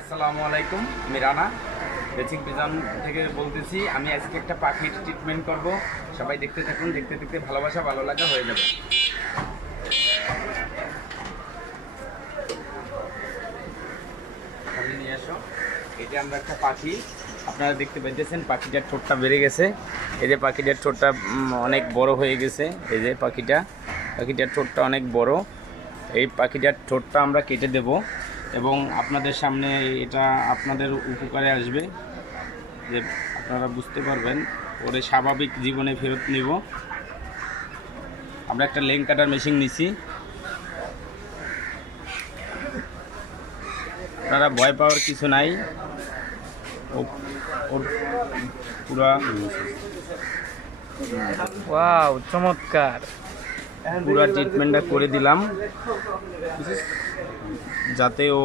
আসসালামু আলাইকুম, আমি রানা বেসিক বিজন থেকে বলতেছি। আমি আজকে একটা পাখির ট্রিটমেন্ট করব। সবাই দেখতে থাকুন, দেখতে দেখতে ভালোবাসা ভালো লাগা হয়ে যাবে। সামনে নিয়ে আসো। এটা আমরা একটা পাখি, আপনারা দেখতে পাইতেছেন পাখিটার ঠোঁটটা বেড়ে গেছে। এই যে পাখিটার ঠোঁটটা অনেক বড় হয়ে গেছে। এই যে পাখিটার ঠোঁটটা অনেক বড়। এই পাখিটার ঠোঁটটা আমরা কেটে দেব এবং আপনাদের সামনে এটা আপনাদের উপকারে আসবে, যে আপনারা বুঝতে পারবেন ওরে স্বাভাবিক জীবনে ফেরত নিব। আমরা একটা লেং কাটার মেশিন নিছি। আপনারা ভয় পাওয়ার কিছু নাই। ওর পুরা ওয়াও, চমৎকার। পুরা ট্রিটমেন্টটা করে দিলাম যাতে ও